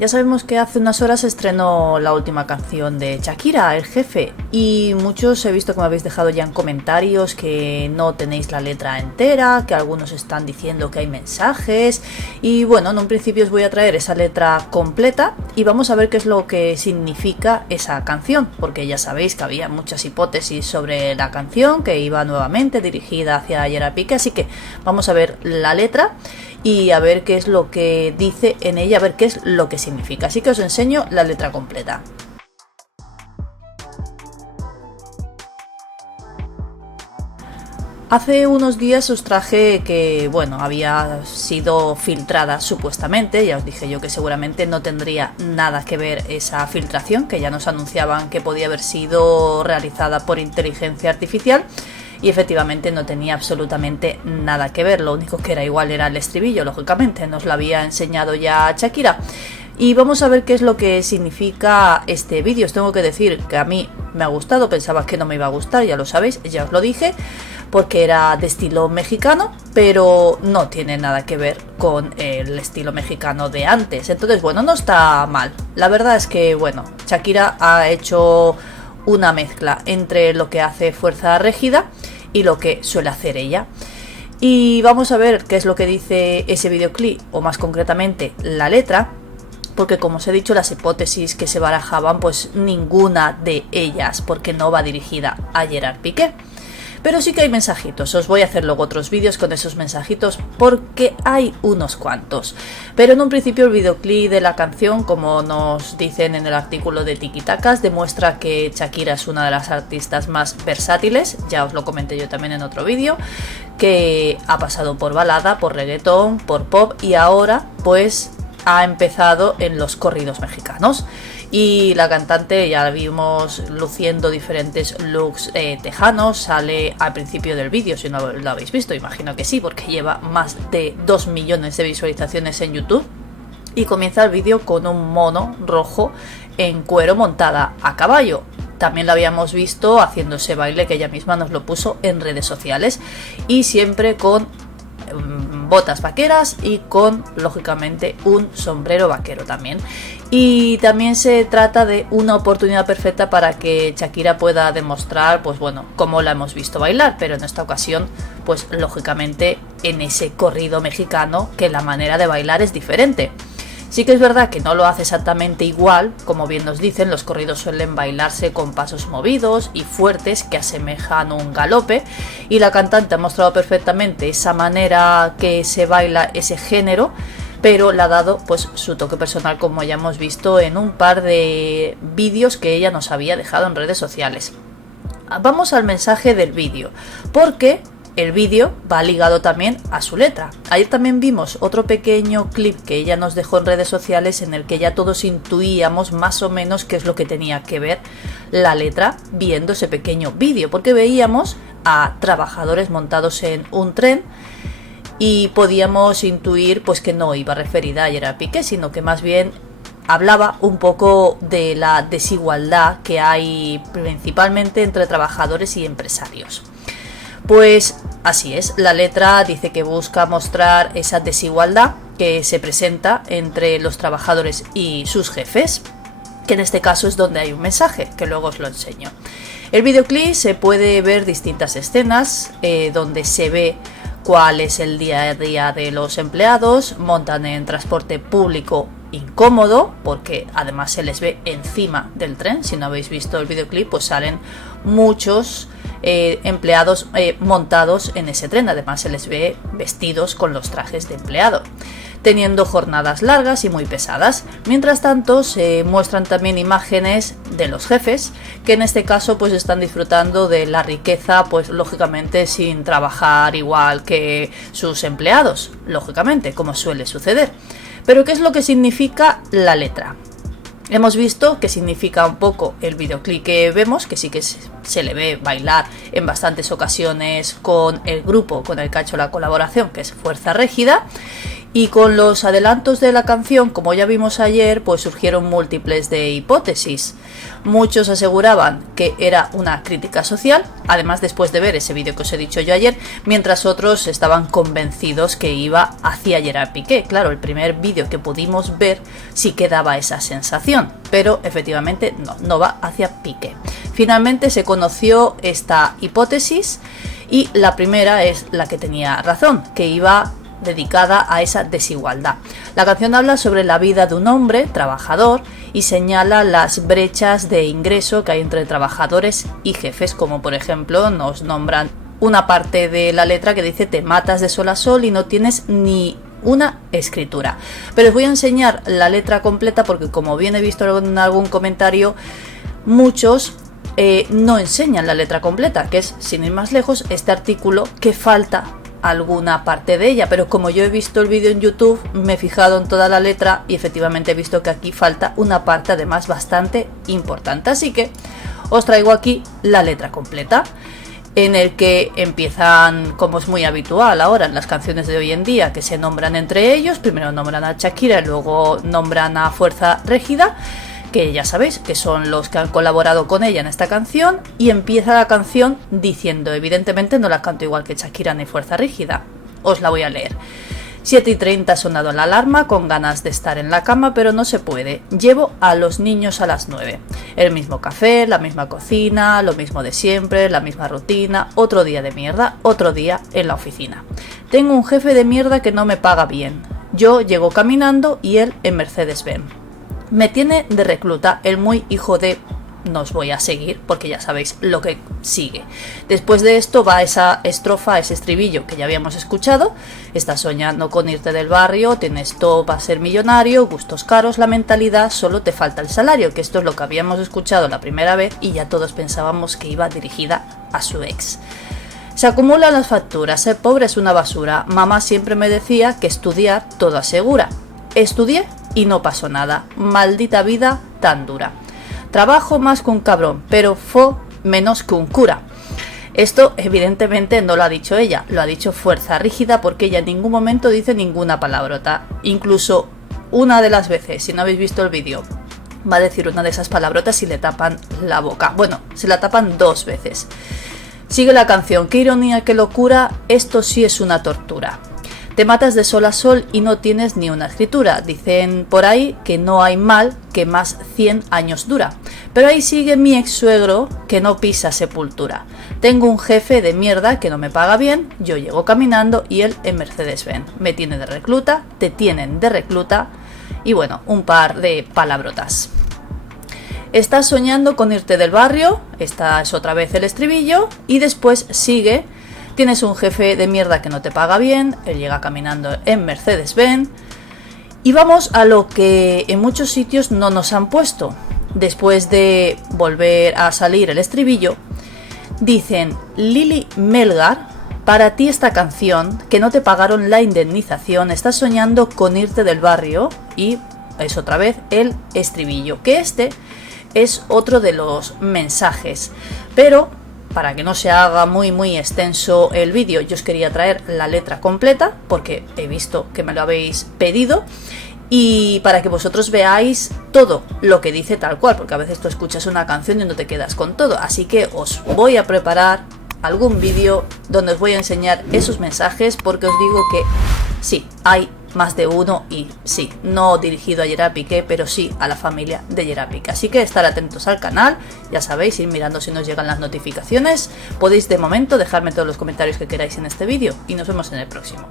Ya sabemos que hace unas horas se estrenó la última canción de Shakira, El Jefe, y muchos he visto que me habéis dejado ya en comentarios que no tenéis la letra entera, que algunos están diciendo que hay mensajes, y bueno, en un principio os voy a traer esa letra completa y vamos a ver qué es lo que significa esa canción, porque ya sabéis que había muchas hipótesis sobre la canción, que iba nuevamente dirigida hacia Gerard Piqué, así que vamos a ver la letra y a ver qué es lo que dice en ella, a ver qué es lo que significa. Así que os enseño la letra completa. Hace unos días os traje que, bueno, había sido filtrada supuestamente, ya os dije yo que seguramente no tendría nada que ver esa filtración, que ya nos anunciaban que podía haber sido realizada por inteligencia artificial. Y efectivamente no tenía absolutamente nada que ver, lo único que era igual era el estribillo, lógicamente, nos lo había enseñado ya Shakira. Y vamos a ver qué es lo que significa este vídeo. Os tengo que decir que a mí me ha gustado, pensaba que no me iba a gustar, ya lo sabéis, ya os lo dije, porque era de estilo mexicano, pero no tiene nada que ver con el estilo mexicano de antes. Entonces, bueno, no está mal. La verdad es que, bueno, Shakira ha hecho una mezcla entre lo que hace Fuerza Régida y lo que suele hacer ella. Y vamos a ver qué es lo que dice ese videoclip, o más concretamente la letra, porque como os he dicho, las hipótesis que se barajaban, pues ninguna de ellas, porque no va dirigida a Gerard Piqué. Pero sí que hay mensajitos, os voy a hacer luego otros vídeos con esos mensajitos porque hay unos cuantos. Pero en un principio el videoclip de la canción, como nos dicen en el artículo de Tikitacas, demuestra que Shakira es una de las artistas más versátiles, ya os lo comenté yo también en otro vídeo, que ha pasado por balada, por reggaetón, por pop y ahora pues ha empezado en los corridos mexicanos. Y la cantante ya la vimos luciendo diferentes looks tejanos, sale al principio del vídeo, si no lo habéis visto, imagino que sí, porque lleva más de 2 millones de visualizaciones en YouTube. Y comienza el vídeo con un mono rojo en cuero montada a caballo. También la habíamos visto haciendo ese baile que ella misma nos lo puso en redes sociales y siempre con botas vaqueras y con, lógicamente, un sombrero vaquero también. Y también se trata de una oportunidad perfecta para que Shakira pueda demostrar, pues bueno, cómo la hemos visto bailar, pero en esta ocasión, pues lógicamente en ese corrido mexicano, que la manera de bailar es diferente. Sí que es verdad que no lo hace exactamente igual, como bien nos dicen, los corridos suelen bailarse con pasos movidos y fuertes que asemejan un galope, y la cantante ha mostrado perfectamente esa manera que se baila ese género, pero le ha dado pues su toque personal, como ya hemos visto en un par de vídeos que ella nos había dejado en redes sociales. Vamos al mensaje del vídeo, porque el vídeo va ligado también a su letra. Ayer también vimos otro pequeño clip que ella nos dejó en redes sociales en el que ya todos intuíamos más o menos qué es lo que tenía que ver la letra viendo ese pequeño vídeo, porque veíamos a trabajadores montados en un tren y podíamos intuir pues que no iba referida a Gerard Piqué, sino que más bien hablaba un poco de la desigualdad que hay principalmente entre trabajadores y empresarios. Pues así es, la letra dice que busca mostrar esa desigualdad que se presenta entre los trabajadores y sus jefes, que en este caso es donde hay un mensaje, que luego os lo enseño. El videoclip se puede ver distintas escenas donde se ve cuál es el día a día de los empleados, montan en transporte público incómodo, porque además se les ve encima del tren. Si no habéis visto el videoclip, pues salen muchos empleados montados en ese tren, además se les ve vestidos con los trajes de empleado, teniendo jornadas largas y muy pesadas. Mientras tanto se muestran también imágenes de los jefes, que en este caso pues están disfrutando de la riqueza, pues lógicamente sin trabajar igual que sus empleados, lógicamente, como suele suceder. Pero ¿qué es lo que significa la letra? Hemos visto que significa un poco el videoclip que vemos, que sí que se le ve bailar en bastantes ocasiones con el grupo con el que ha hecho la colaboración, que es Fuerza Régida. Y con los adelantos de la canción, como ya vimos ayer, pues surgieron múltiples de hipótesis. Muchos aseguraban que era una crítica social, además después de ver ese vídeo que os he dicho yo ayer, mientras otros estaban convencidos que iba hacia Gerard Piqué. Claro, el primer vídeo que pudimos ver sí que daba esa sensación, pero efectivamente no va hacia Piqué. Finalmente se conoció esta hipótesis y la primera es la que tenía razón, que iba dedicada a esa desigualdad. La canción habla sobre la vida de un hombre trabajador y señala las brechas de ingreso que hay entre trabajadores y jefes, como por ejemplo nos nombran una parte de la letra que dice: te matas de sol a sol y no tienes ni una escritura. Pero os voy a enseñar la letra completa porque, como bien he visto en algún comentario, muchos no enseñan la letra completa, que es, sin ir más lejos, este artículo que falta alguna parte de ella, pero como yo he visto el vídeo en YouTube, me he fijado en toda la letra y efectivamente he visto que aquí falta una parte además bastante importante, así que os traigo aquí la letra completa, en el que empiezan, como es muy habitual ahora en las canciones de hoy en día, que se nombran entre ellos. Primero nombran a Shakira y luego nombran a Fuerza Régida, que ya sabéis que son los que han colaborado con ella en esta canción, y empieza la canción diciendo, evidentemente no la canto igual que Shakira ni Fuerza Rígida, os la voy a leer. 7:30 ha sonado la alarma, con ganas de estar en la cama, pero no se puede. Llevo a los niños a las 9. El mismo café, la misma cocina, lo mismo de siempre, la misma rutina, otro día de mierda, otro día en la oficina. Tengo un jefe de mierda que no me paga bien. Yo llego caminando y él en Mercedes-Benz. Me tiene de recluta, el muy hijo de... No os voy a seguir porque ya sabéis lo que sigue. Después de esto va esa estrofa, ese estribillo que ya habíamos escuchado. Estás soñando con irte del barrio, tienes todo para ser millonario, gustos caros, la mentalidad, solo te falta el salario, que esto es lo que habíamos escuchado la primera vez y ya todos pensábamos que iba dirigida a su ex. Se acumulan las facturas, ser pobre es una basura. Mamá siempre me decía que estudiar todo asegura. Estudié y no pasó nada. Maldita vida tan dura. Trabajo más que un cabrón, pero fue menos que un cura. Esto evidentemente no lo ha dicho ella, lo ha dicho Fuerza Rígida, porque ella en ningún momento dice ninguna palabrota. Incluso una de las veces, si no habéis visto el vídeo, va a decir una de esas palabrotas y le tapan la boca. Bueno, se la tapan 2 veces. Sigue la canción. Qué ironía, qué locura, esto sí es una tortura. Te matas de sol a sol y no tienes ni una escritura. Dicen por ahí que no hay mal que más 100 años dura. Pero ahí sigue mi ex suegro que no pisa sepultura. Tengo un jefe de mierda que no me paga bien. Yo llego caminando y él en Mercedes-Benz. Me tiene de recluta, te tienen de recluta. Y bueno, un par de palabrotas. Estás soñando con irte del barrio. Esta es otra vez el estribillo. Y después sigue... Tienes un jefe de mierda que no te paga bien, él llega caminando en Mercedes-Benz. Y vamos a lo que en muchos sitios no nos han puesto. Después de volver a salir el estribillo, dicen: Lili Melgar, para ti esta canción, que no te pagaron la indemnización, estás soñando con irte del barrio. Y es otra vez el estribillo, que este es otro de los mensajes. Pero... para que no se haga muy extenso el vídeo, yo os quería traer la letra completa porque he visto que me lo habéis pedido, y para que vosotros veáis todo lo que dice tal cual, porque a veces tú escuchas una canción y no te quedas con todo. Así que os voy a preparar algún vídeo donde os voy a enseñar esos mensajes, porque os digo que sí, hay más de uno, y sí, no dirigido a Gerard Piqué, pero sí a la familia de Gerard Piqué. Así que estar atentos al canal, ya sabéis, ir mirando si nos llegan las notificaciones. Podéis de momento dejarme todos los comentarios que queráis en este vídeo y nos vemos en el próximo.